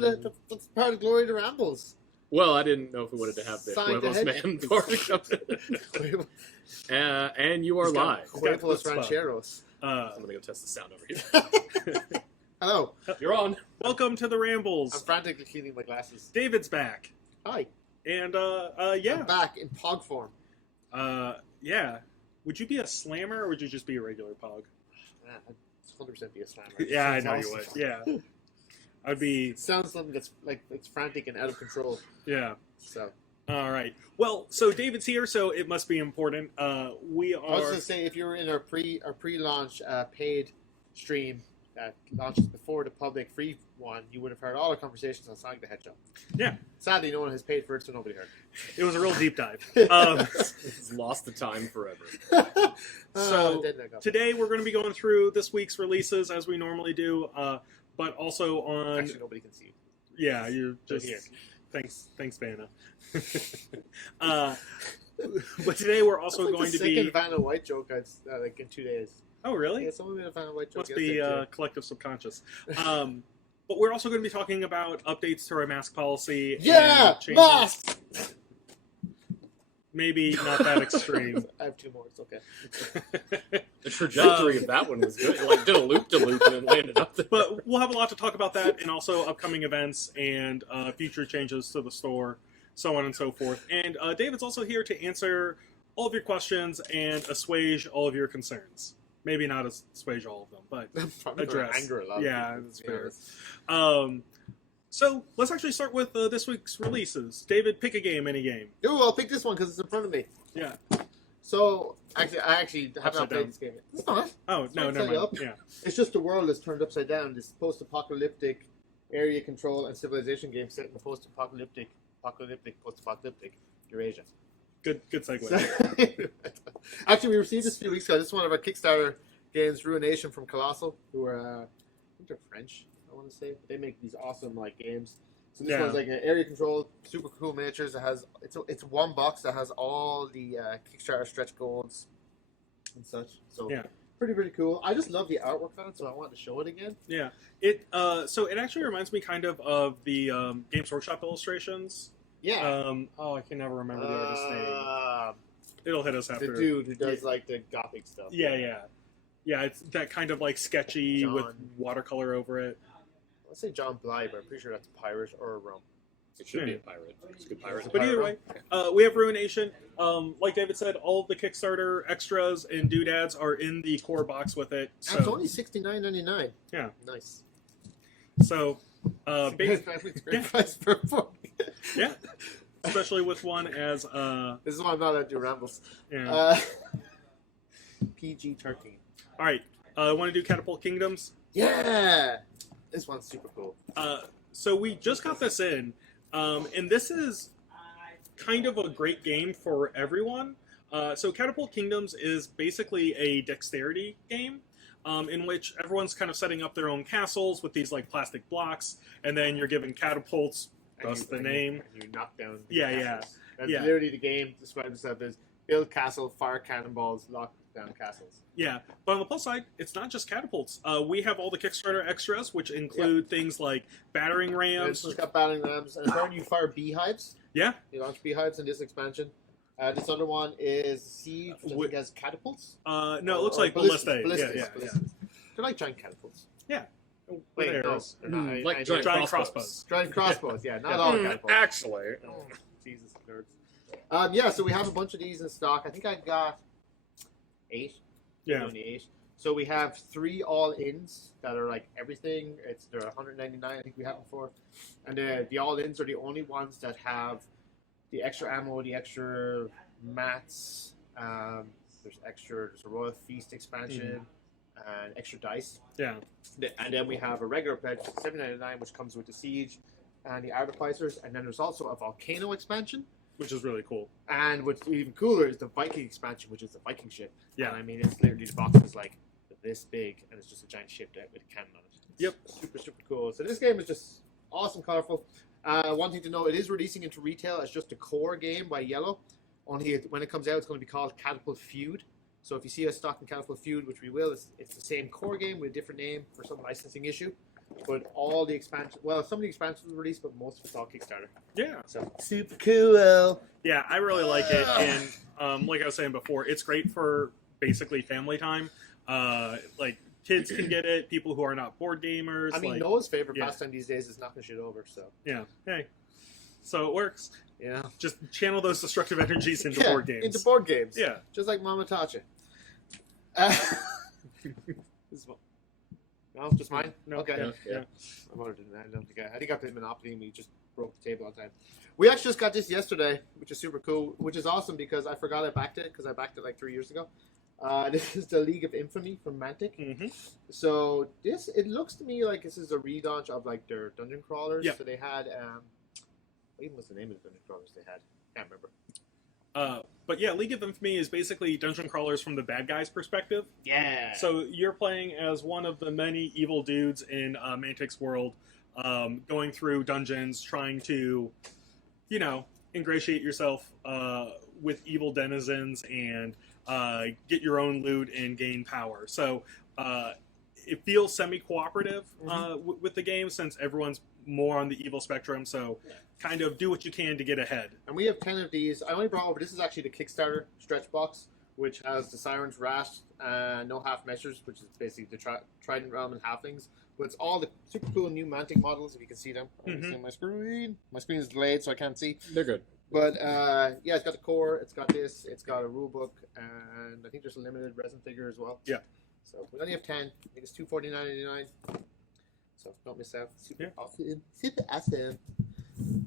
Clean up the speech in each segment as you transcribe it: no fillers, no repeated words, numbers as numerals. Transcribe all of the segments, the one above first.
that's part of the glory of the Rambles. Well, I didn't know if we wanted to have the Signed Huevos ahead. Man part come in. And you are live. Huevos Rancheros. I'm going to go test the sound over here. Hello. You're on. Welcome to the Rambles. I'm frantically cleaning my glasses. David's back. Hi. And, I'm back in pog form. yeah. Would you be a slammer or would you just be a regular pog? I'd 100% be a slammer. Yeah, I Sounds know you awesome. would. Yeah. I'd be... It sounds something that's like it's frantic and out of control. Yeah. So. All right. Well, so David's here, so it must be important. We are... I was going to say, if you were in our pre-launch paid stream that launches before the public free one, you would have heard all our conversations on Sonic the Hedgehog. Yeah. Sadly, no one has paid for it, so nobody heard. It was a real deep dive. Lost the time forever. So today we're going to be going through this week's releases as we normally do, but also on... Actually, nobody can see you. Yeah, you're just... here. Thanks, Vanna. But today we're also That's like going the to be... second Vanna White joke like in 2 days. Oh, really? Yeah, someone made a Vanna White joke. Must be collective subconscious. But we're also going to be talking about updates to our mask policy. Yeah, and changes. masks. Maybe not that extreme. I have 2 more. It's okay. The trajectory of that one was good. It like did a loop-de-loop and then landed up there. But we'll have a lot to talk about that, and also upcoming events and future changes to the store, so on and so forth. And David's also here to answer all of your questions and assuage all of your concerns. Maybe not assuage all of them, but address. Anger a lot. Yeah, that's fair. So let's actually start with this week's releases. David, pick a game, any game. Ooh, I'll pick this one because it's in front of me. Yeah. So, I actually have Upside not played down. this game yet. It's not. Oh, no, Upside never mind. up. Yeah. It's just the world is turned upside down. This post-apocalyptic area control and civilization game set in the post-apocalyptic Eurasia. Good segue. Actually, we received this a few weeks ago. This is one of our Kickstarter games, Ruination from Colossal, who are, I think they're French, I want to say. They make these awesome games. So this one's like an area control, super cool miniatures. It has it's one box that has all the Kickstarter stretch goals and such. So pretty cool. I just love the artwork on it, so I wanted to show it again. Yeah. So it actually reminds me kind of the Games Workshop illustrations. Yeah. I can never remember the artist's name. It'll hit us after. The dude who does like the gothic stuff. Yeah. It's that kind of like sketchy with watercolor over it. Let's say John Bly, but I'm pretty sure that's a pirate or a Rome. It should be a pirate. It's a good pirate. But either way, we have Ruination. Like David said, all of the Kickstarter extras and doodads are in the core box with it. So, and it's only $69.99. Yeah. Nice. So, Great price for a book. Yeah. Especially with one as This is why I'm not allowed to do rambles. Yeah. PG-13. All right. Want to do Catapult Kingdoms? Yeah. This one's super cool. So we just got this in, and this is kind of a great game for everyone. So Catapult Kingdoms is basically a dexterity game in which everyone's kind of setting up their own castles with these like plastic blocks, and then you're given catapults. That's the name. And you knock down. Yeah. That's literally the game describes itself as build castle, fire cannonballs, lock down castles. Yeah, but on the plus side, it's not just catapults. We have all the Kickstarter extras, which include things like battering rams. It's got battering rams, and apparently you fire beehives. Yeah. You launch beehives in this expansion. This other one is Siege, which I think has catapults. No, it looks like ballistae. Ballistas. Yeah. They're like giant catapults. Yeah. Wait, They're like giant crossbows. Giant crossbows, yeah, not all catapults. Actually. Jesus, nerds. So we have a bunch of these in stock. I think I got 8. Yeah. Only 8. So we have 3 all-ins that are like everything. They're $199. I think we have them for. And the all-ins are the only ones that have the extra ammo, the extra mats. There's a Royal Feast expansion and extra dice. Yeah. And then we have a regular pledge, $7.99, which comes with the Siege and the Artificers. And then there's also a Volcano expansion. Which is really cool. And what's even cooler is the Viking expansion, which is the Viking ship. Yeah. And I mean, it's literally the box is like this big, and it's just a giant ship with a cannon on it. Yep. Super cool. So this game is just awesome, colorful. One thing to know, it is releasing into retail as just a core game by Yellow. Only when it comes out, it's going to be called Catapult Feud. So if you see us stock in Catapult Feud, which we will, it's the same core game with a different name for some licensing issue. but all the expansion. Well, some of the expansions were released, but most of it's all Kickstarter. Yeah. So super cool. Yeah, I really like it, and like I was saying before, it's great for basically family time. Like kids can get it, people who are not board gamers. I mean, like, Noah's favorite yeah. pastime these days is knocking shit over. So Yeah. Hey. So it works. yeah, Just channel those destructive energies into board games. Into board games. Yeah. Just like Mama taught you. No, just mine. No. Okay. Yeah. My mother didn't. I think I played Monopoly and we just broke the table all the time. We actually just got this yesterday, which is super cool, which is awesome because I forgot I backed it because I backed it like 3 years ago. This is the League of Infamy from Mantic. Mm-hmm. So it looks to me like this is a relaunch of like their dungeon crawlers. Yeah. So they had, what even was the name of the dungeon crawlers they had? Can't remember. But yeah, League of Infamy is basically dungeon crawlers from the bad guy's perspective. Yeah. So you're playing as one of the many evil dudes in Mantic's world, going through dungeons, trying to, ingratiate yourself with evil denizens and get your own loot and gain power. So it feels semi-cooperative with the game since everyone's more on the evil spectrum. So kind of do what you can to get ahead. And we have 10 of these. I only brought over, this is actually the Kickstarter Stretch Box, which has the Sirens, Wrath, No Half Measures, which is basically the Trident Realm and Halflings. But it's all the super cool new Mantic models, if you can see them. I see my screen. My screen is delayed, so I can't see. They're good. But yeah, it's got the core, it's got this, it's got a rule book, and I think there's a limited resin figure as well. Yeah. So we only have 10. I think it's $249.99. So don't miss out. Super awesome. Super awesome.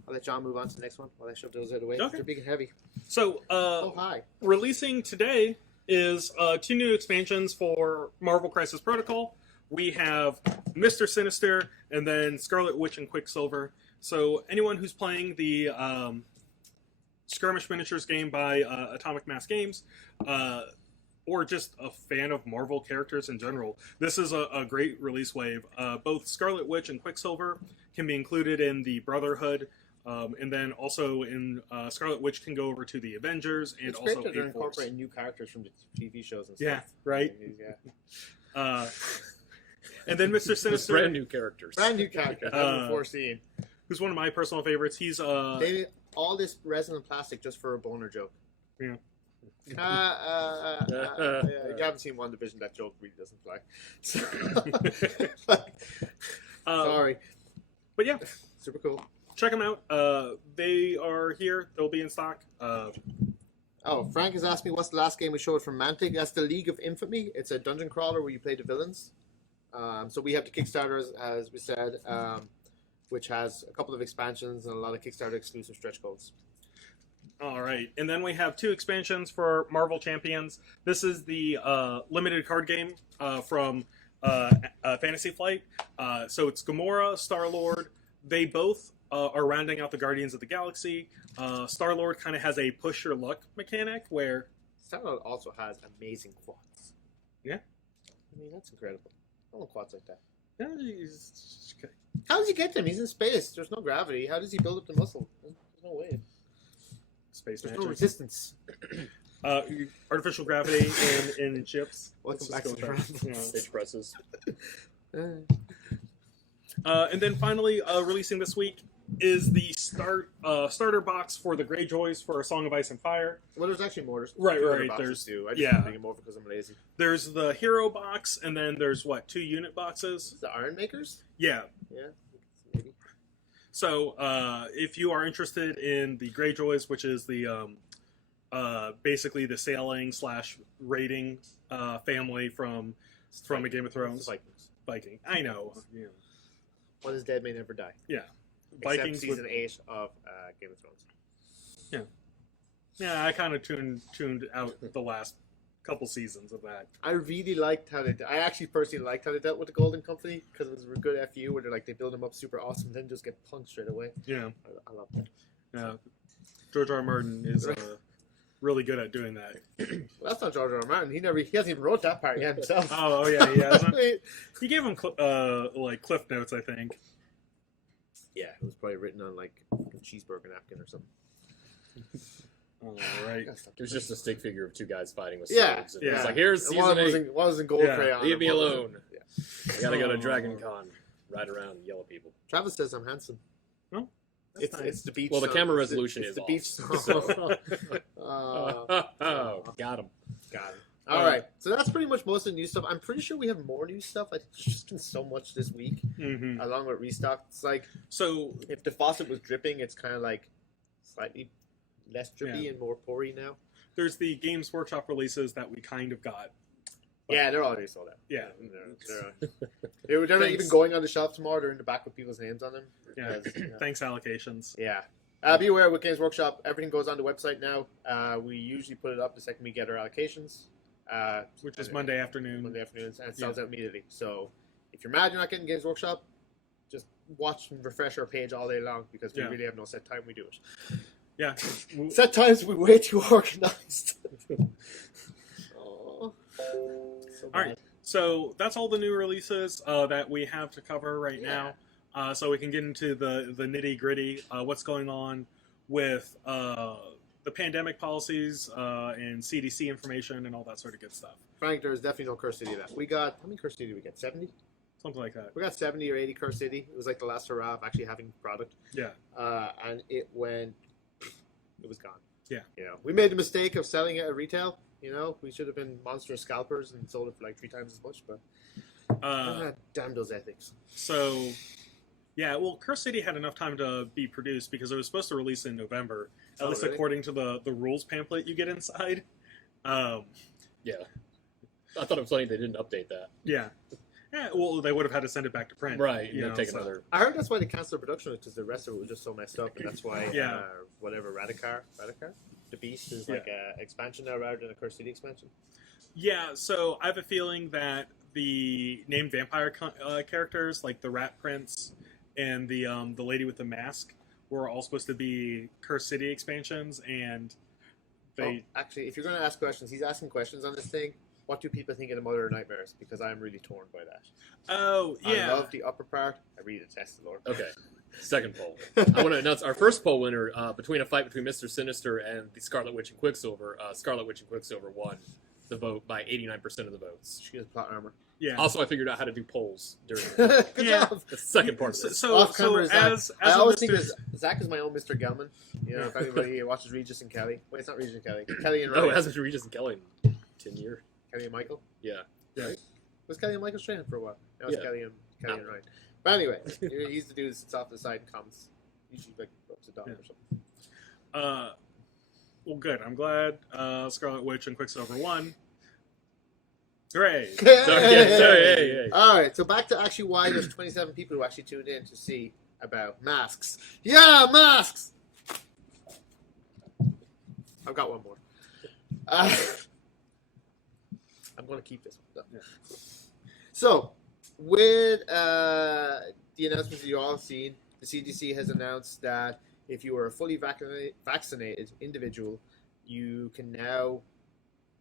I'll let John move on to the next one while I shove those out of the way. Okay. They're big and heavy. So Oh, hi. releasing today is 2 new expansions for Marvel Crisis Protocol. We have Mr. Sinister and then Scarlet Witch and Quicksilver. So anyone who's playing the Skirmish Miniatures game by Atomic Mass Games, or just a fan of Marvel characters in general, this is a great release wave. Both Scarlet Witch and Quicksilver can be included in the Brotherhood, and then also in Scarlet Witch can go over to the Avengers and It's also great that they're A-Force. incorporating new characters from the TV shows and stuff. Yeah, right. Yeah. And then Mr. Sinister, Brand new characters. Brand new characters. Never before seen. who's one of my personal favorites. He's They did all this resin and plastic just for a boner joke. Yeah. Yeah, you haven't seen WandaVision, that joke really doesn't fly. Sorry. But yeah, Super cool. check them out. They are here. They'll be in stock. Oh, Frank has asked me what's the last game we showed from Mantic. That's the League of Infamy. It's a dungeon crawler where you play the villains. So we have the Kickstarter, as we said, which has a couple of expansions and a lot of Kickstarter exclusive stretch goals. All right, and then we have 2 expansions for Marvel Champions. This is the limited card game from Fantasy Flight. So it's Gamora, Star-Lord. They both are rounding out the Guardians of the Galaxy. Star-Lord kind of has a push your luck mechanic where... Star-Lord also has amazing quads. Yeah. I mean, that's incredible. I want quads like that. Yeah, How does he get them? He's in space. There's no gravity. How does he build up the muscle? There's no way. space There's magic. no resistance. Artificial gravity in ships. Welcome Let's back just to go the with that. Rambles. Stage presses. And then finally, releasing this week is the starter box for the Greyjoys for A Song of Ice and Fire. Well, there's actually more. There's Right, two other right, boxes there's- too. I just yeah. didn't bring them over because I'm lazy. There's the hero box, and then there's 2 unit boxes? The Iron Makers? Yeah. Yeah, maybe. So if you are interested in the Greyjoys, which is the basically the sailing / raiding family from A Game of Thrones, Vikings. Viking. I know. Yeah. What is dead may never die. Yeah. Except Vikings. season 8 of Game of Thrones. Yeah, I kind of tuned out the last couple seasons of that. I really liked how I actually personally liked how they dealt with the Golden Company because it was a good FU where they build them up super awesome, then just get punched straight away. Yeah. I love that. Yeah. George R. R. Martin is really good at doing that. Well, that's not George R. R. Martin. He hasn't even wrote that part yet himself. Oh yeah, he hasn't. He gave him cliff notes, I think. Yeah, it was probably written on a cheeseburger napkin or something. All right. It was just a stick figure of 2 guys fighting with Yeah, swords. And yeah. It's like, here's And one season was 8. one was in gold Yeah, crayon. leave me and one was alone. in- I gotta go to Dragon Con. ride around and yell at people. Travis says I'm handsome. Oh, It's the beach. Well, the song. camera resolution It's is the off, beach. so. Got Got him. it. All right, so that's pretty much most of the new stuff. I'm pretty sure we have more new stuff. I think there's just been so much this week, along with restock. It's like So if the faucet was dripping, it's kind of like slightly less drippy and more poury now. there's the Games Workshop releases that we kind of got. Yeah, they're already sold out. Yeah. They're not Thanks. even going on the shelf tomorrow. They're in the back with people's names on them. Yeah. Because, Thanks, allocations. Yeah. Be aware with Games Workshop, everything goes on the website now. We usually put it up the second we get our allocations. Which is Monday afternoon. Monday afternoons, and it sells out immediately. So if you're mad you're not getting Games Workshop, just watch and refresh our page all day long because we really have no set time we do it. Yeah. Set times we're way too organized. All right. So that's all the new releases that we have to cover right now. So we can get into the nitty gritty. What's going on with the pandemic policies and CDC information and all that sort of good stuff. Frank, there was definitely no Curse City left. We got, how many Curse City did we get? 70? Something like that. We got 70 or 80 Curse City. It was like the last hurrah of actually having product. Yeah. And it was gone. Yeah. You know, we made the mistake of selling it at retail. You know, we should have been monstrous scalpers and sold it for like 3 times as much, but damn those ethics. So, yeah, well, Curse City had enough time to be produced because it was supposed to release in November, at least really? according to the rules pamphlet you get inside. Yeah. I thought it was funny they didn't update that. Yeah. Yeah, well, they would have had to send it back to print. Right, You know, take so- another. I heard that's why they canceled the production because the rest of it was just so messed up, and that's why Yeah. whatever Radikar, the Beast is like a expansion now rather than a Curse City expansion. Yeah, so I have a feeling that the named vampire characters, like the Rat Prince and the lady with the mask, were all supposed to be Curse City expansions, and they Actually, if you're going to ask questions, he's asking questions on this thing. What do people think of the Mother of Nightmares? Because I'm really torn by that. Oh, yeah. I love the upper part. I really detest the lower part. Okay. Second poll. I want to announce our first poll winner between a fight between Mr. Sinister and the Scarlet Witch and Quicksilver. Scarlet Witch and Quicksilver won the vote by 89% of the votes. She has plot armor. Yeah. Also, I figured out how to do polls during Good Yeah. job. the second part of this. So Off-camera Zach. as I a always think Mr. of Zach is my own Mr. Gelman. You know, if anybody watches Regis and Kelly. Wait, it's not Regis and Kelly. Kelly and Oh, Ryan. it hasn't been Regis and Kelly in 10 years. Kelly and Michael. Yeah. Right? Was Kelly and Michael stranded for a while? Now it's Yeah. Kelly and Ryan. But anyway, he's the dude that sits off the side and comes. Usually like ropes a dog or something. Well, good. I'm glad Scarlet Witch and Quicksilver won. Hooray! Hey. All right, so back to actually why there's 27 people who actually tuned in to see about masks. Yeah, masks. I've got one more. I'm going to keep this one. Yeah. So, with the announcements that you all have seen, the CDC has announced that if you are a fully vaccinated individual, you can now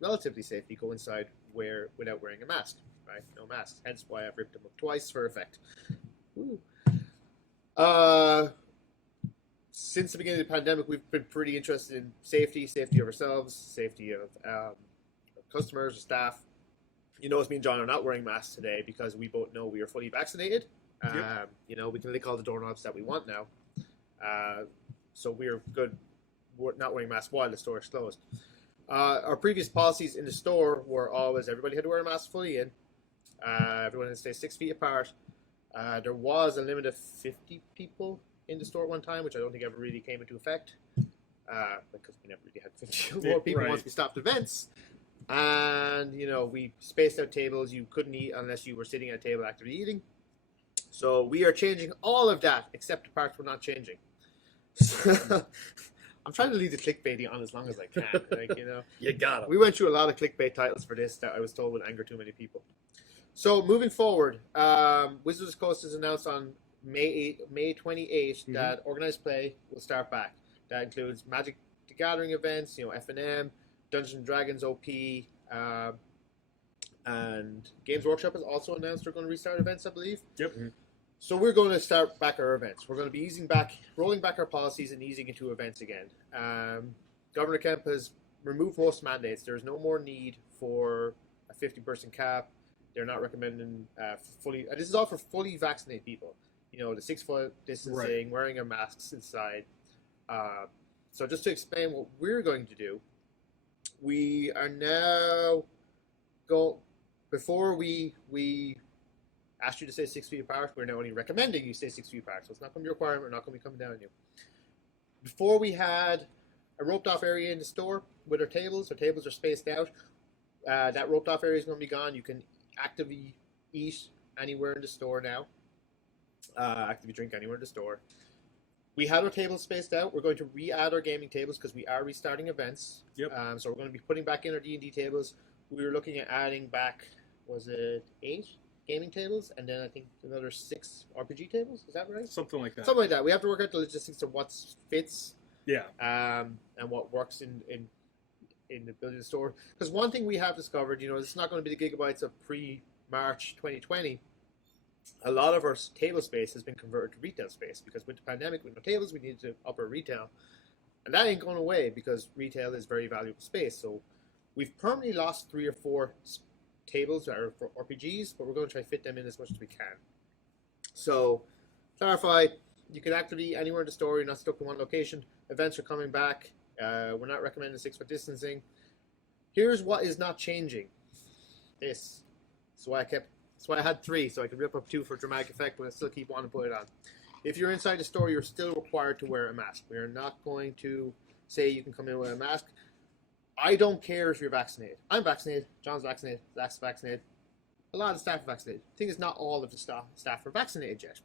relatively safely go inside without wearing a mask. Right? No mask. Hence why I've ripped them up twice for effect. Woo. Since the beginning of the pandemic, we've been pretty interested in safety of ourselves, safety of customers, staff. You know, it's me and John are not wearing masks today because we both know we are fully vaccinated. Yep. You know, we can lick all the doorknobs that we want now. So we're good. We're not wearing masks while the store is closed. Our previous policies in the store were always everybody had to wear a mask fully in. Everyone had to stay 6 feet apart. There was a limit of 50 people in the store at one time, which I don't think ever really came into effect because we never really had 50 more people once we stopped events. And, you know, we spaced out tables. You couldn't eat unless you were sitting at a table actively eating. So we are changing all of that except the parts we're not changing. I'm trying to leave the clickbaity on as long as I can. Like, you know, You got it. we went through a lot of clickbait titles for this that I was told would anger too many people. So moving forward, Wizards of the Coast has announced on May 28th that organized play will start back. That includes Magic the Gathering events, you know, F&M, Dungeons and Dragons OP, and Games Workshop has also announced they're going to restart events, I believe. Yep. So we're going to start back our events. We're going to be rolling back our policies and easing into events again. Governor Kemp has removed most mandates. There's no more need for a 50-person cap. They're not recommending fully. This is all for fully vaccinated people. You know, the 6-foot distancing, wearing our masks inside. So just to explain what we're going to do, we are now before we asked you to stay 6 feet apart, we're now only recommending you stay 6 feet apart. So it's not going to be a requirement. We're not going to be coming down on you. Before we had a roped off area in the store with our tables. Our tables are spaced out. That roped off area is going to be gone. You can actively eat anywhere in the store now. Actively drink anywhere in the store. We had our tables spaced out. We're going to re-add our gaming tables because we are restarting events. Yep. So we're going to be putting back in our D&D tables. We were looking at adding back, was it 8 gaming tables? And then I think another 6 RPG tables? Is that right? Something like that. Something like that. We have to work out the logistics of what fits. Yeah. And what works in the building store. Because one thing we have discovered, you know, it's not going to be the gigabytes of pre-March 2020. A lot of our table space has been converted to retail space because with the pandemic, with no tables, we needed to up our retail. And that ain't going away because retail is very valuable space. So we've permanently lost 3 or 4 tables that are for RPGs, but we're going to try to fit them in as much as we can. So, clarify, you can actively anywhere in the store, you're not stuck in one location. Events are coming back. We're not recommending 6-foot distancing. Here's what is not changing. This. That's why I had 3, so I could rip up 2 for dramatic effect, but I still keep wanting to put it on. If you're inside the store, you're still required to wear a mask. We are not going to say you can come in with a mask. I don't care if you're vaccinated. I'm vaccinated. John's vaccinated. Zach's vaccinated. A lot of the staff are vaccinated. The thing is, not all of the staff are vaccinated yet.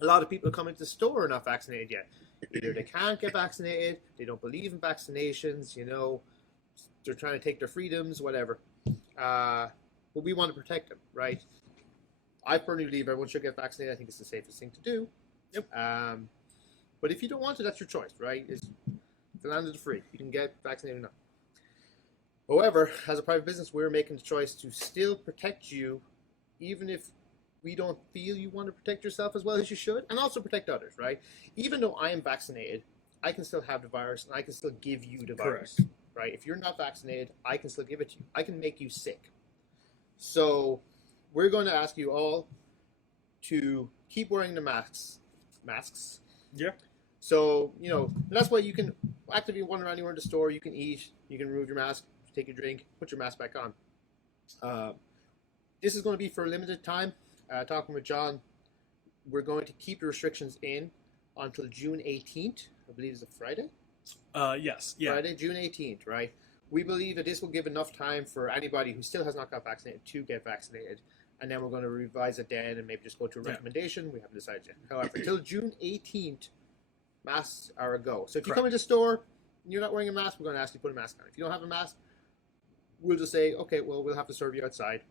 A lot of people who come into the store are not vaccinated yet. Either they can't get vaccinated, they don't believe in vaccinations, you know, they're trying to take their freedoms, whatever. But we want to protect them, right? I personally believe everyone should get vaccinated. I think it's the safest thing to do. Yep. But if you don't want to, that's your choice, right? It's the land of the free. You can get vaccinated or not. However, as a private business, we're making the choice to still protect you, even if we don't feel you want to protect yourself as well as you should, and also protect others, right? Even though I am vaccinated, I can still have the virus, and I can still give you the virus, right? If you're not vaccinated, I can still give it to you. I can make you sick. So we're going to ask you all to keep wearing the masks. Yeah. So, you know, that's why you can actively wander anywhere in the store. You can eat. You can remove your mask, take your drink, put your mask back on. This is going to be for a limited time. Talking with John, we're going to keep the restrictions in until June 18th. I believe it's a Friday. Yes. Yeah. Friday, June 18th, right? We believe that this will give enough time for anybody who still has not got vaccinated to get vaccinated. And then we're going to revise it then and maybe just go to a recommendation. We haven't decided yet. However, until June 18th, masks are a go. So if you come into the store and you're not wearing a mask, we're going to ask you to put a mask on. If you don't have a mask, we'll just say, okay, well, we'll have to serve you outside.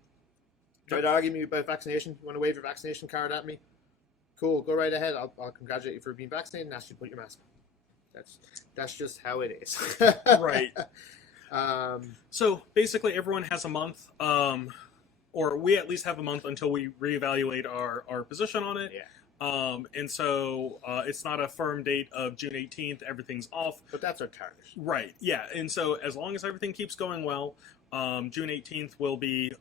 Try to argue me about vaccination. You want to wave your vaccination card at me? Cool, go right ahead. I'll congratulate you for being vaccinated and ask you to put your mask on. That's just how it is. Right. So basically, everyone has a month, or we at least have a month until we reevaluate our position on it. Yeah. And so it's not a firm date of June 18th. Everything's off. But that's our target. Right. Yeah. And so as long as everything keeps going well, June 18th will be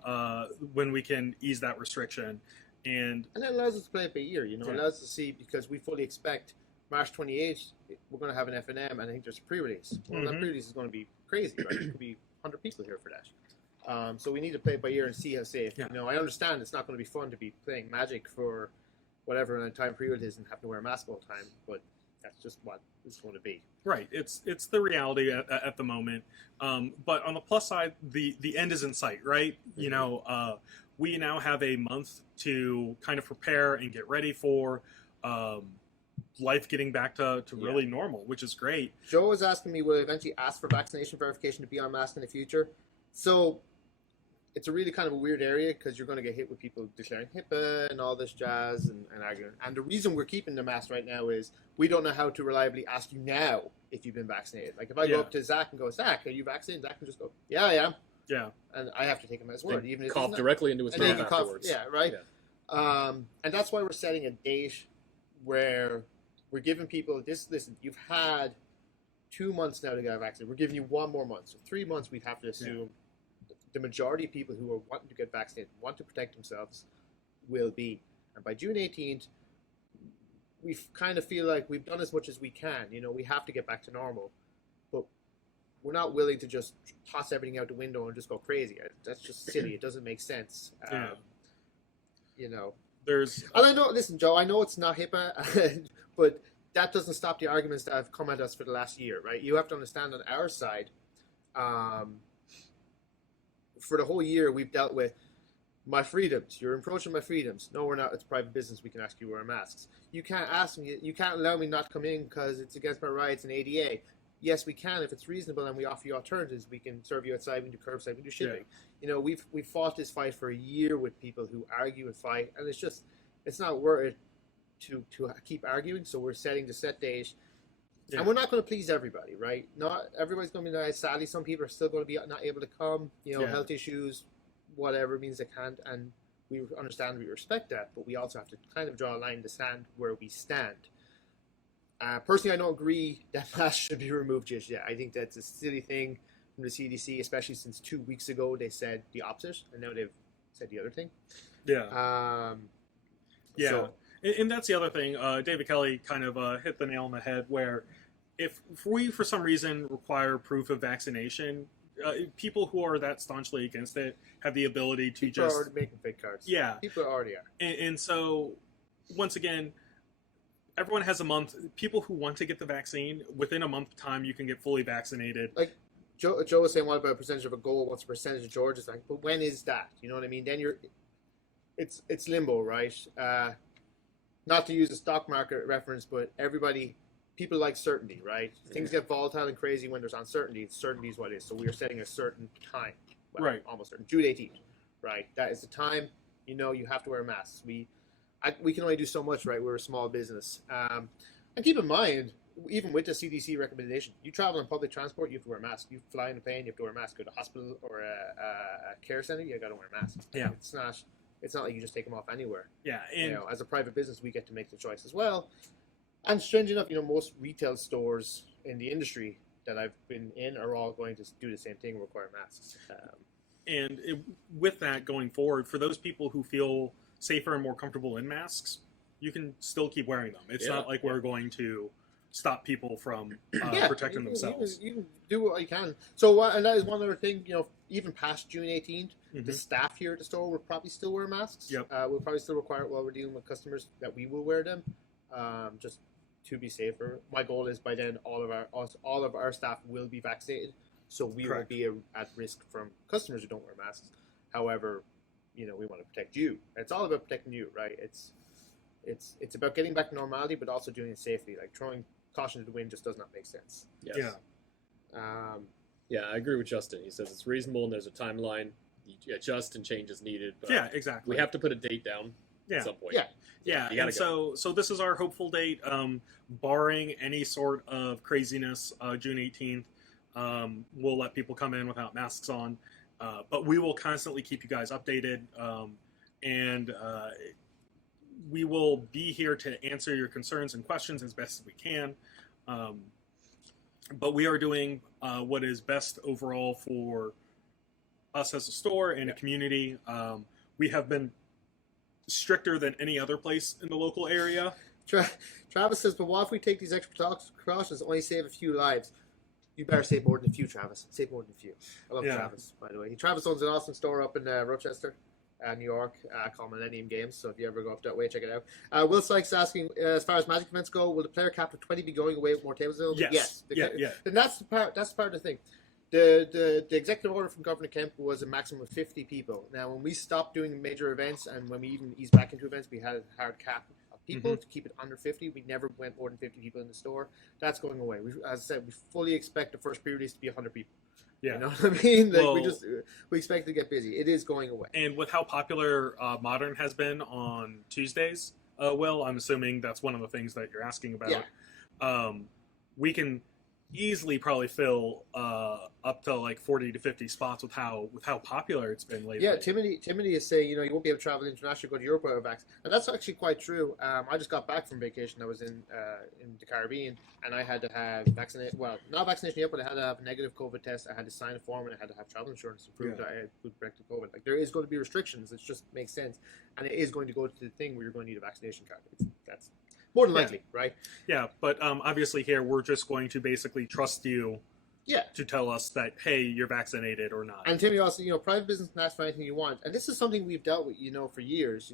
when we can ease that restriction. And that allows us to play it by ear, you know. It allows us to see, because we fully expect March 28th, we're going to have an FNM, and I think there's a pre-release. Well, that pre-release is going to be crazy, right? There could be 100 people here for that. So we need to play it by ear and see how safe. Yeah. You know, I understand it's not going to be fun to be playing Magic for whatever amount of time pre-release is and have to wear a mask all the time, but that's just what it's going to be. Right. It's the reality at the moment. But on the plus side, the end is in sight, right? Mm-hmm. You know, we now have a month to kind of prepare and get ready for life getting back to really normal, which is great. Joe was asking me, will I eventually ask for vaccination verification to be on mask in the future? So it's a really kind of a weird area because you're going to get hit with people declaring HIPAA and all this jazz and arguing. And the reason we're keeping the mask right now is we don't know how to reliably ask you now if you've been vaccinated. Like if I go up to Zach and go, Zach, are you vaccinated? Zach can just go, yeah, I am. Yeah. And I have to take him at his word. Even if cough directly into his mouth afterwards. Yeah, right? Yeah. And that's why we're setting a date where we're giving people this. Listen, you've had 2 months now to get vaccinated. We're giving you 1 more month. So 3 months we'd have to assume the majority of people who are wanting to get vaccinated, want to protect themselves, will be. And by June 18th, we kind of feel like we've done as much as we can. You know, we have to get back to normal. But we're not willing to just toss everything out the window and just go crazy. That's just silly. It doesn't make sense. You know. There's... And I know, listen, Joe, I know it's not HIPAA, but that doesn't stop the arguments that have come at us for the last year, right? You have to understand on our side, for the whole year, we've dealt with my freedoms. You're encroaching my freedoms. No, we're not. It's private business. We can ask you to wear masks. You can't ask me. You can't allow me not to come in because it's against my rights and ADA. Yes, we can if it's reasonable and we offer you alternatives. We can serve you outside. We can do curbside. We can do shipping. You know, we've fought this fight for a year with people who argue and fight, and it's not worth it to keep arguing. So we're setting the set date. And we're not going to please everybody, right? Not everybody's going to be nice. Sadly, some people are still going to be not able to come. You know, health issues, whatever means they can't, and we understand, we respect that. But we also have to kind of draw a line in the sand where we stand. Personally, I don't agree that masks should be removed just yet. I think that's a silly thing from the CDC, especially since 2 weeks ago they said the opposite, and now they've said the other thing. So, and that's the other thing. David Kelly kind of hit the nail on the head where if we, for some reason, require proof of vaccination, people who are that staunchly against it have the ability to people are already making fake cards. Yeah. People already are. And so, once again, everyone has a month. People who want to get the vaccine, within a month time, you can get fully vaccinated. Like Joe was saying, what about a percentage of a goal? What's the percentage of George? It's like, but when is that? You know what I mean? Then it's limbo, right? Not to use a stock market reference, but people like certainty, right? Things get volatile and crazy when there's uncertainty. Certainty is what it is. So we are setting a certain time. Well, right. Almost certain. June 18th, right? That is the time, you know, you have to wear masks. We can only do so much, right? We're a small business. And keep in mind, even with the CDC recommendation, you travel in public transport, you have to wear a mask. You fly in a plane, you have to wear a mask. Go to a hospital or a care center, you got to wear a mask. Yeah. It's not like you just take them off anywhere. Yeah. And you know, as a private business, we get to make the choice as well. And strange enough, you know, most retail stores in the industry that I've been in are all going to do the same thing, require masks. With that going forward, for those people who feel safer and more comfortable in masks, you can still keep wearing them. It's not like we're going to stop people from protecting themselves. You can do what you can. So, and that is one other thing, you know, even past June 18th, the staff here at the store will probably still wear masks. Yep. We'll probably still require it while we're dealing with customers that we will wear them, just to be safer. My goal is by then all of our staff will be vaccinated, so we will be at risk from customers who don't wear masks. However, you know, we want to protect you. It's all about protecting you, right? It's about getting back to normality, but also doing it safely. Like throwing caution to the wind just does not make sense. Yes. Yeah. Yeah, I agree with Justin. He says it's reasonable and there's a timeline. You adjust and change as needed. But yeah, exactly. We have to put a date down at some point. Yeah, and so this is our hopeful date. Barring any sort of craziness, June 18th, we'll let people come in without masks on. But we will constantly keep you guys updated, and we will be here to answer your concerns and questions as best as we can. But we are doing what is best overall for us as a store and a community. We have been stricter than any other place in the local area. Travis says, but what if we take these extra precautions, only save a few lives? You better save more than a few, Travis. Save more than a few. I love Travis, by the way. Travis owns an awesome store up in Rochester, New York, called Millennium Games. So if you ever go up that way, check it out. Will Sykes asking, as far as Magic events go, will the player cap of 20 be going away with more tables available? Yes. And that's the part of the thing. The executive order from Governor Kemp was a maximum of 50 people. Now, when we stopped doing major events and when we even eased back into events, we had a hard cap of people to keep it under 50. We never went more than 50 people in the store. That's going away. As I said, we fully expect the first pre-release to be 100 people. Yeah. You know what I mean? Like, we expect to get busy. It is going away. And with how popular Modern has been on Tuesdays, Will, I'm assuming that's one of the things that you're asking about. Yeah. We can easily probably fill up to like 40 to 50 spots with how popular it's been lately. Yeah, Timothy is saying, you won't be able to travel internationally, go to Europe without vaccine. And that's actually quite true. I just got back from vacation. I was in the Caribbean, and I had to have not vaccination yet, but I had to have a negative COVID test. I had to sign a form, and I had to have travel insurance to prove that I had protected COVID. Like, there is going to be restrictions. It just makes sense. And it is going to go to the thing where you're going to need a vaccination card. That's more than likely, right? Yeah, but obviously here we're just going to basically trust you to tell us that, hey, you're vaccinated or not. And Timmy also, private business can ask for anything you want. And this is something we've dealt with, for years.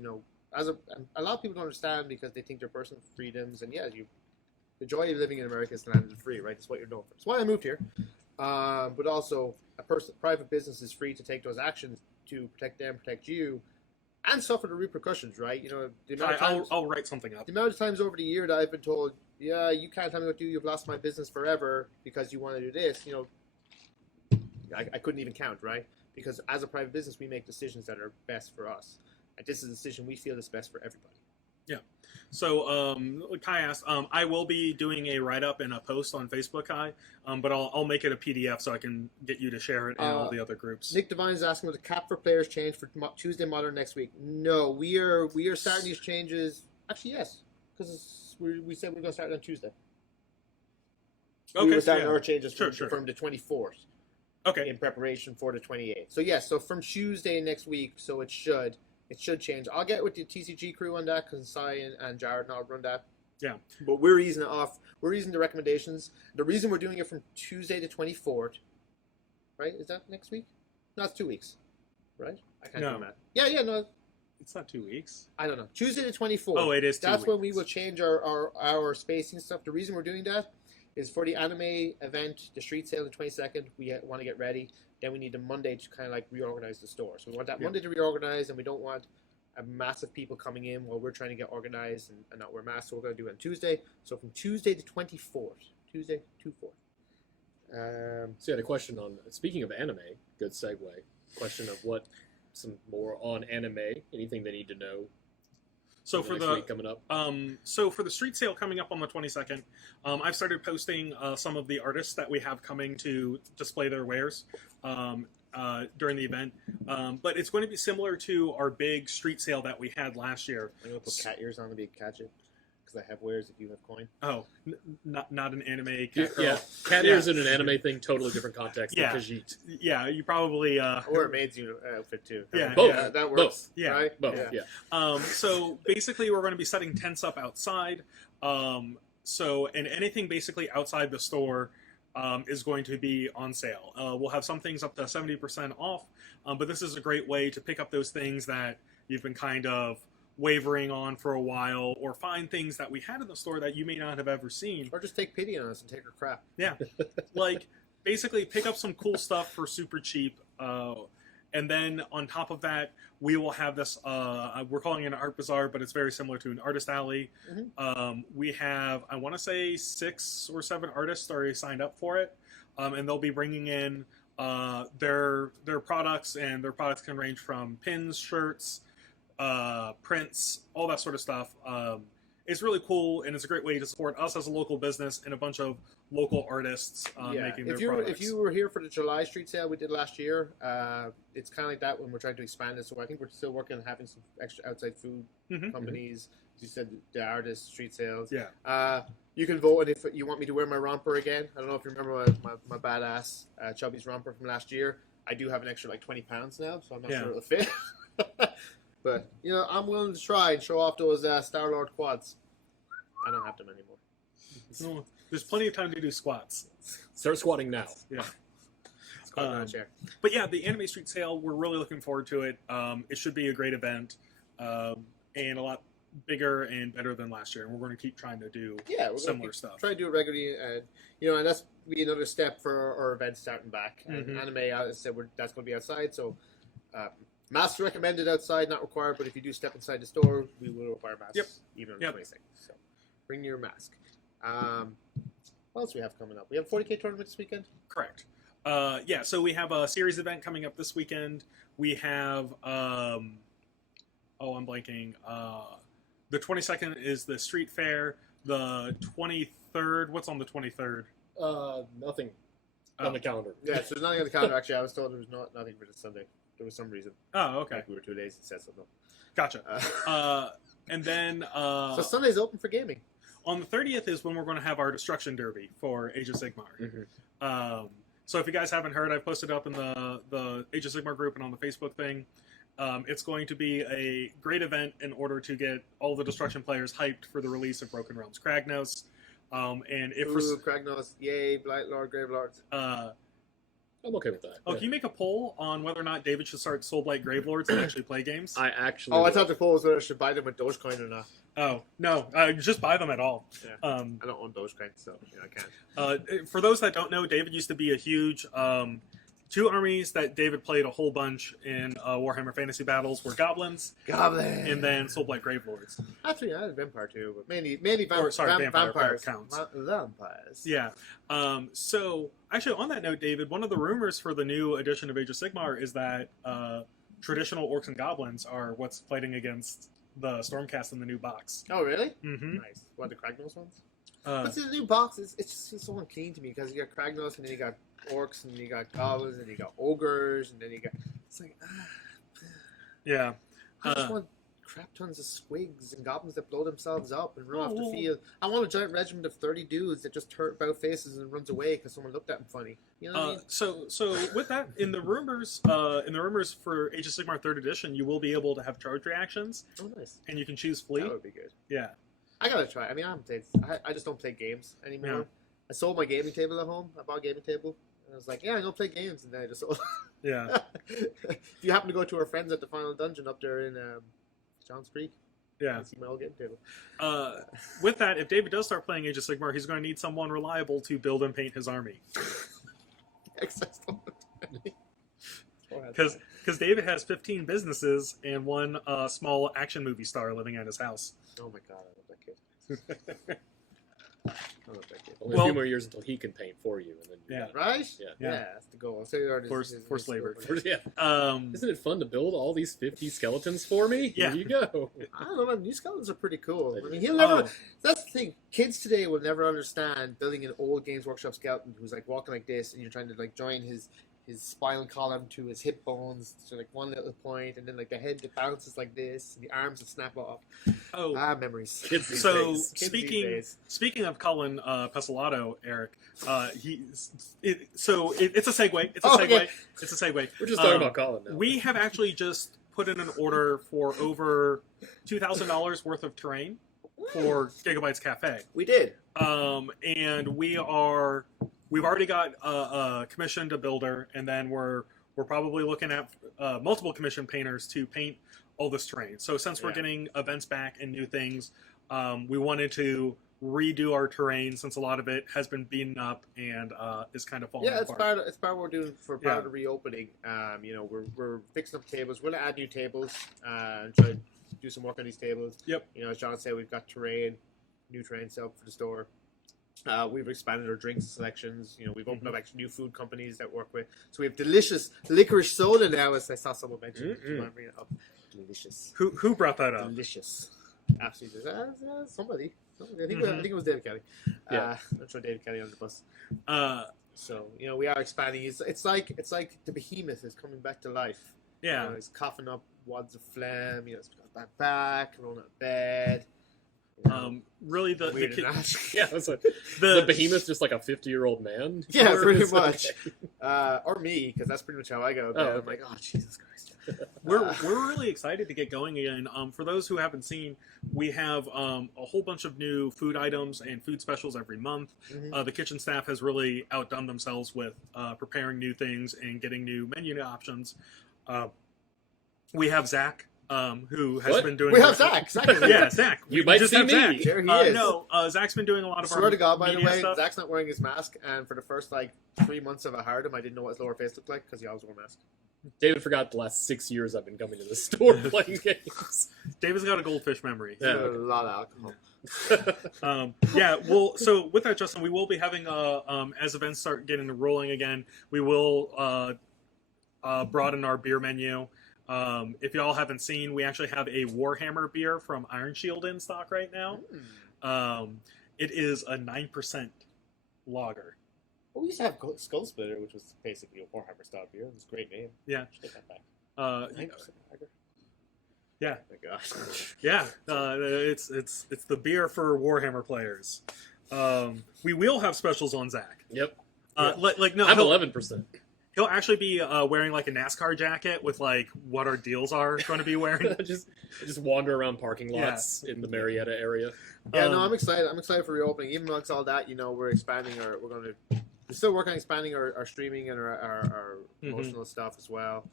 As a lot of people don't understand because they think they're personal freedoms. And the joy of living in America is landed free, right? That's what you're known for. That's why I moved here. But also, private business is free to take those actions to protect them, protect you, and suffer the repercussions, right? The amount of times, I'll write something up. The amount of times over the year that I've been told, yeah, you can't tell me what to do. You've lost my business forever because you want to do this. I couldn't even count, right? Because as a private business, we make decisions that are best for us. And this is a decision we feel is best for everybody. Yeah. So, Kai asked, I will be doing a write-up and a post on Facebook, Kai, but I'll make it a PDF so I can get you to share it in all the other groups. Nick Devine is asking, will the cap for players change for Tuesday Modern next week? No, we are starting these changes. Actually, yes, because we said we're going to start on Tuesday. Okay, we were starting our changes from the 24th. Okay. In preparation for the 28th. So yes, so from Tuesday next week, so it should change. I'll get with the TCG crew on that because Cy and Jared and I'll run that. Yeah. But we're easing it off. We're easing the recommendations. The reason we're doing it from Tuesday to 24th, right? Is that next week? No, it's 2 weeks, right? I can't do that. Yeah, no. It's not 2 weeks. I don't know. Tuesday to 24th. Oh, it is 2 That's weeks. when we will change our spacing stuff. The reason we're doing that is for the anime event, the street sale on the 22nd, we want to get ready. Then we need the Monday to kind of like reorganize the store. So we want that Monday to reorganize, and we don't want a massive people coming in while we're trying to get organized and not wear masks. So we're going to do it on Tuesday. So from Tuesday to 24th. Tuesday to 4th. So yeah, the question on, speaking of anime, good segue, question of some more on anime, anything they need to know. So for the week coming up, so for the street sale coming up on the 22nd, I've started posting some of the artists that we have coming to display their wares during the event. But it's going to be similar to our big street sale that we had last year. I'm going to put cat ears on to be a catch it because I have wares if you have coin. Oh, not an anime cat girl. Yeah, cat ears in an anime thing, totally different context. Yeah. Than Khajiit. Yeah, you probably or a maid's outfit too. Yeah, both. Yeah, that works. Both. Yeah, right? Both. Yeah. So basically, we're going to be setting tents up outside. So anything basically outside the store is going to be on sale. We'll have some things up to 70% off, but this is a great way to pick up those things that you've been kind of wavering on for a while, or find things that we had in the store that you may not have ever seen. Or just take pity on us and take our crap. Yeah. Like, basically pick up some cool stuff for super cheap. And then on top of that, we will have this, we're calling it an art bazaar, but it's very similar to an artist alley. Mm-hmm. We have, I want to say 6 or 7 artists already signed up for it. And they'll be bringing in their products, and their products can range from pins, shirts, prints, all that sort of stuff. It's really cool, and it's a great way to support us as a local business and a bunch of local artists making their products. If you were here for the July street sale we did last year, it's kind of like that when we're trying to expand it. So I think we're still working on having some extra outside food companies. As you said, the artist street sales. Yeah. You can vote, and if you want me to wear my romper again, I don't know if you remember my badass Chubby's romper from last year. I do have an extra like 20 pounds now, so I'm not sure it'll fit. But, I'm willing to try and show off those Star-Lord quads. I don't have them anymore. No, there's plenty of time to do squats. Start squatting now. Yeah. Squat on a chair. But yeah, the anime street sale, we're really looking forward to it. It should be a great event, and a lot bigger and better than last year. And we're going to keep trying to do similar stuff. Try to do it regularly, and that's be another step for our events starting back. And anime, as I said, that's going to be outside, so masks recommended outside, not required. But if you do step inside the store, we will require masks, even on the 22nd. So bring your mask. What else do we have coming up? We have a 40K tournament this weekend. Correct. Yeah, so we have a series event coming up this weekend. We have, I'm blanking. The 22nd is the street fair. The 23rd, what's on the 23rd? Nothing on the calendar. Yeah, so there's nothing on the calendar. Actually, I was told there was nothing for this Sunday. There was some reason. Oh, okay. Like we were 2 days. It said something. Gotcha. And then So Sunday's open for gaming. on the 30th is when we're going to have our Destruction Derby for Age of Sigmar. Mm-hmm. So if you guys haven't heard, I've posted up in the Age of Sigmar group and on the Facebook thing. It's going to be a great event in order to get all the Destruction players hyped for the release of Broken Realms Kragnos. And if Kragnos, yay, Blight Lord, Grave Lord. I'm okay with that. Oh, can you make a poll on whether or not David should start Soulblight Gravelords and actually play games? I actually. Oh, I thought the poll was whether I should buy them with Dogecoin or not. Oh, no. Just buy them at all. Yeah. I don't own Dogecoin, so I can't. For those that don't know, David used to be a huge... two armies that David played a whole bunch in Warhammer Fantasy Battles were Goblins. Goblin! And then Soulblight Gravelords. Actually, I had a Vampire too, but mainly Vampire vampires. counts. Vampires. Yeah. So, actually, on that note, David, one of the rumors for the new edition of Age of Sigmar is that traditional Orcs and Goblins are what's fighting against the Stormcast in the new box. Oh, really? Mm-hmm. Nice. What, the Kragnos ones? But see, the new box, it's just so unclean to me because you got Kragnos and then you got Orcs and you got Goblins and you got Ogres and then you got... It's like, Yeah. I just want crap tons of squigs and goblins that blow themselves up and run off the field. I want a giant regiment of 30 dudes that just turn about faces and runs away because someone looked at them funny. You know what I mean? So with that, in the rumors for Age of Sigmar 3rd Edition, you will be able to have charge reactions. Oh, nice. And you can choose flee. That would be good. Yeah. I gotta try. I mean, I just don't play games anymore. Yeah. I sold my gaming table at home. I bought a gaming table. And I was like, yeah, I don't play games. And then I just sold. Yeah. If you happen to go to our friends at the final dungeon up there in Johns Creek, you Yeah. can see my old gaming table. With that, if David does start playing Age of Sigmar, he's going to need someone reliable to build and paint his army. Because David has 15 businesses and one small action movie star living at his house. Oh my god, I love that kid. I love that kid. Only a few more years until he can paint for you, and then Yeah. Right? Yeah. Yeah, that's the goal. So For slavery. Yeah. Isn't it fun to build all these 50 skeletons for me? Yeah. Here you go. I don't know, man. New skeletons are pretty cool. I mean, he'll Oh. never. That's the thing. Kids today will never understand building an old Games Workshop skeleton who's like walking like this, and you're trying to like join his spinal column to his hip bones to like one little point, and then like the head that bounces like this, and the arms that snap off. Oh, Memories. Kids these so days. Kids these days. speaking of Colin Pesolato, Eric, it's a segue. It's a Oh, segue. okay. It's a segue. We're just talking about Colin now. We have actually just put in an order for over $2,000 worth of terrain for Gigabytes Cafe. We did. And we've already got commissioned a builder, and then we're probably looking at multiple commissioned painters to paint all this terrain. So since we're getting events back and new things, we wanted to redo our terrain since a lot of it has been beaten up and is kind of falling Yeah, it's apart. part of what we're doing for part of the reopening. We're fixing up tables. We're gonna add new tables and try to do some work on these tables. Yep. As John said, we've got new terrain set up for the store. We've expanded our drinks selections. We've opened up actually new food companies that work with. So we have delicious licorice soda now, as I saw someone mention. Do you want to bring it up? Delicious. Who brought that up? Delicious. Absolutely. Somebody. I think it was David Kelly. Yeah. I'm sure David Kelly under the bus. Uh, So we are expanding. It's like the behemoth is coming back to life. yeah. He's coughing up wads of phlegm. He's got back, rolling out of bed. Really, the Weird kid, and that. Yeah, that's like, the behemoth's just like a 50-year-old man. Yeah, Or pretty is it much. okay? Or me, because that's pretty much how I go. To bed. Oh, I'm like, oh Jesus Christ. We're really excited to get going again. For those who haven't seen, we have a whole bunch of new food items and food specials every month. Mhm. The kitchen staff has really outdone themselves with preparing new things and getting new menu options. We have Zach, who has What? been doing. We have Zach. Zach is Yeah, Zach. You We might just see have me. Zach. There he is. No, Zach's been doing a lot of Swear our to God, by the media way, stuff. Zach's not wearing his mask, and for the first 3 months of I hired him, I didn't know what his lower face looked like because he always wore a mask. David forgot the last 6 years I've been coming to the store playing games. David's got a goldfish memory. Yeah. A lot of alcohol. Well, so with that, Justin, we will be having as events start getting rolling again, we will broaden our beer menu. If y'all haven't seen, we actually have a Warhammer beer from Iron Shield in stock right now. It is a 9% lager. Well, we used to have Skull Splitter, which was basically a Warhammer style beer. It was a great name. Yeah. Should get that back. 9% lager. Yeah. Oh my gosh. Yeah. It's the beer for Warhammer players. We will have specials on Zach. Yep. No, I'm 11%. He'll actually be wearing like a NASCAR jacket with like what our deals are going to be wearing. just wander around parking lots in the Marietta area. Yeah, no, I'm excited. I'm excited for reopening. Even amongst all that, we're expanding we're still working on expanding our streaming and our promotional stuff as well.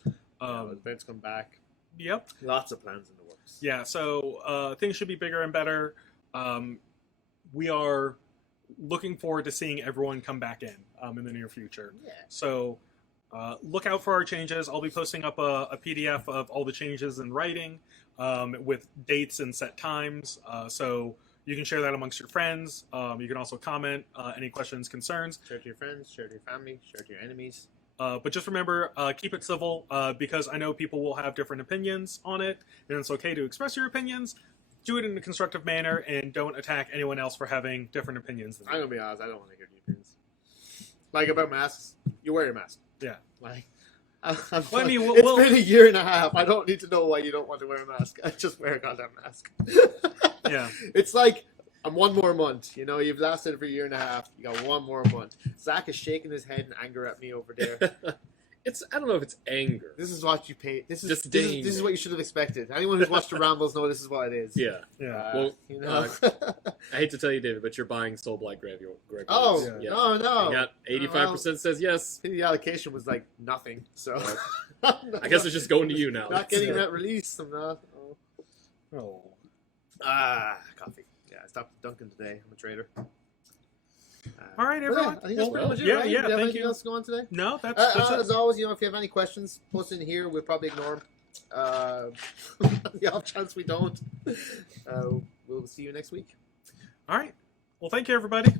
Events come back. Yep. Lots of plans in the works. Yeah, so things should be bigger and better. We are looking forward to seeing everyone come back in the near future. Yeah. So look out for our changes. I'll be posting up a PDF of all the changes in writing with dates and set times. So you can share that amongst your friends. You can also comment any questions, concerns. Share it to your friends, share it to your family, share it to your enemies. But just remember, keep it civil because I know people will have different opinions on it, and it's okay to express your opinions. Do it in a constructive manner, and don't attack anyone else for having different opinions than you. I'm going to be honest, I don't want to hear your opinions. Like about masks, you wear your mask. Yeah. Like, Well, I mean, it's been a year and a half. I don't need to know why you don't want to wear a mask. I just wear a goddamn mask. Yeah. It's like, I'm one more month. You've lasted for a year and a half. You got one more month. Zach is shaking his head in anger at me over there. I don't know if it's anger. This is what you pay. This Just is what you should have expected. Anyone who's watched the Rambles know this is what it is. Yeah. Yeah. I hate to tell you, David, but you're buying Soul Blight Graveyard. Oh, Yeah. no. You got 85% says yes. I think the allocation was like nothing. So I guess it's just going to you now. not getting that release. I'm not. Oh. Coffee. Yeah, I stopped dunking today. I'm a trader. All right, everyone. I think that's pretty much it. Yeah, right? yeah, Do you have thank anything you. else to go on today? No, that's it. As always, if you have any questions, post in here. We'll probably ignore them. The off chance we don't, we'll see you next week. All right. Well, thank you, everybody.